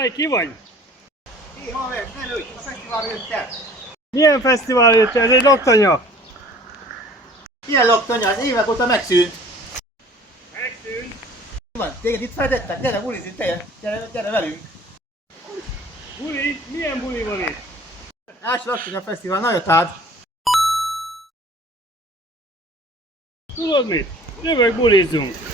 Jaj, ki vagy? Hé, haver, ne lőj! A fesztiválra jöttem! Milyen fesztivál jött? Ez egy laktanya. Milyen laktanya? Az évek óta megszűnt! Megszűnt. Mi van? Téged itt feltettek? Gyere, bulizni, gyere velünk! Buli? Milyen buli van itt? Ács laktanya fesztivál, na jöttád! Tudod mit? Jövök bulizzunk.